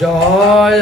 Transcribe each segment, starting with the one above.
জয়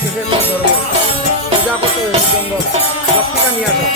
পঁচিশের লোক ধরবো। পূজা করতে জঙ্গল লক্ষ্মীটা নিয়ে আসো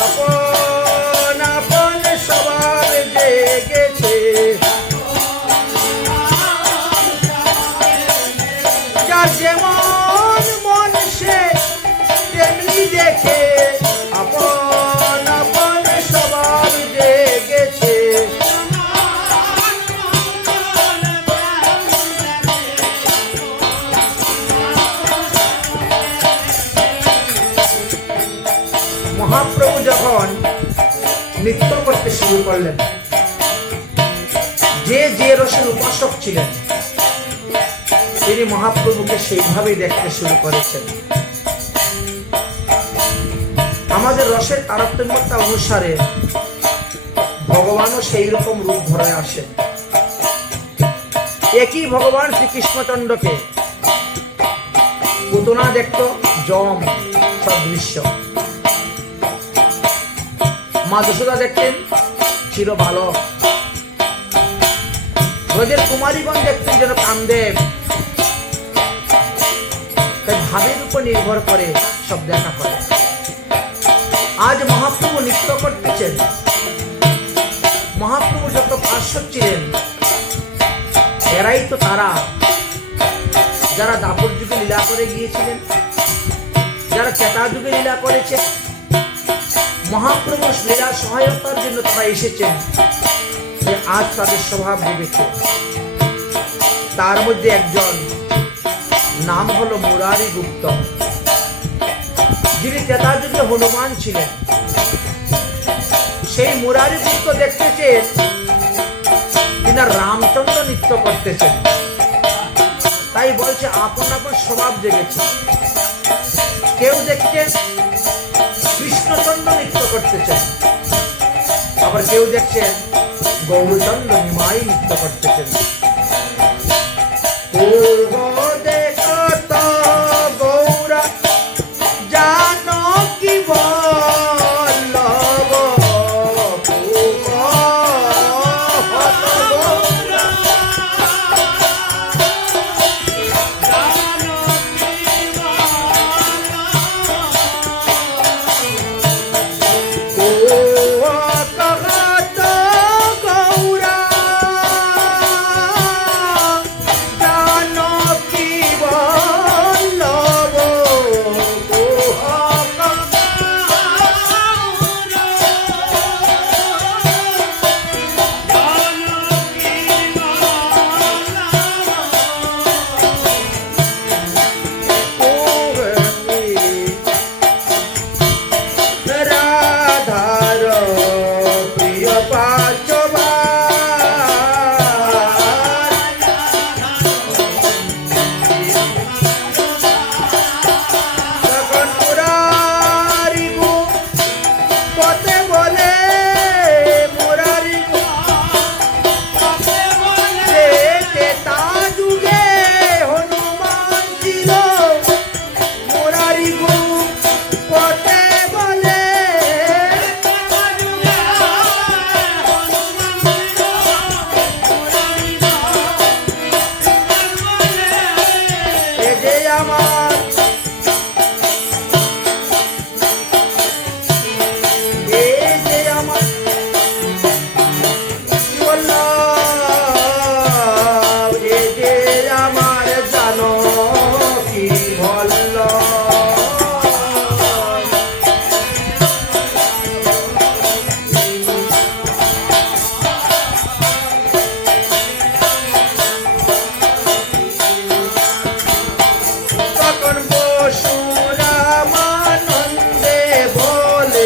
Bravo! মহাপ্রভুকে সেইভাবেই দেখতে শুরু করেছেন। আমাদের রসের তারতম্যতা অনুসারে ভগবানও সেই রকম রূপ ধরে আসেন। একই ভগবান শ্রীকৃষ্ণচন্দ্রকে। পুতনা দেখত, জম সদৃশ্য। মা যশোদা দেখতেন, চির বালক। ব্রজের কুমারীগণ দেখতেন যেন কামদেব। তাই ভাবের উপর নির্ভর করে সব দেখা করে। আজ মহাপ্রভু নৃত্য করতেছেন। মহাপ্রভু যত পার্শ্বদ ছিলেন, এরাই তো তারা। যারা দাপর যুগে লীলা করে গিয়েছিলেন, যারা চেতা যুগে লীলা করেছে মহাপ্রভু লীলা সহায়তার জন্য তারা এসেছেন যে আজ তাদের স্বভাব ভেবেছে তার মধ্যে একজন নাম হলো মুরারি গুপ্ত। যিনি যুগে হনুমান ছিলেন। সেই মুরারি গুপ্ত দেখতেছেন তিনি রামচন্দ্র নৃত্য করতেছেন। তাই বলছে, আপন আপন স্বভাব জেগেছে। কেউ দেখছেন কৃষ্ণচন্দ্র নৃত্য করতেছেন। আবার কেউ দেখছেন গৌরচন্দ্র নিমাই নৃত্য করতেছেন।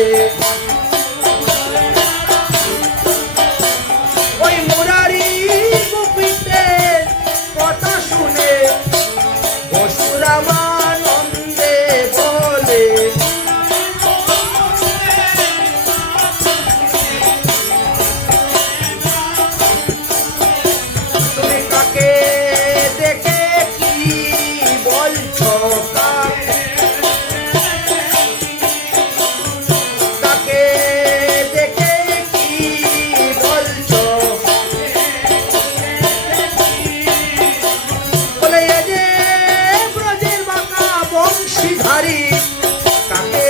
Hare বাঁশি ধারী কাকে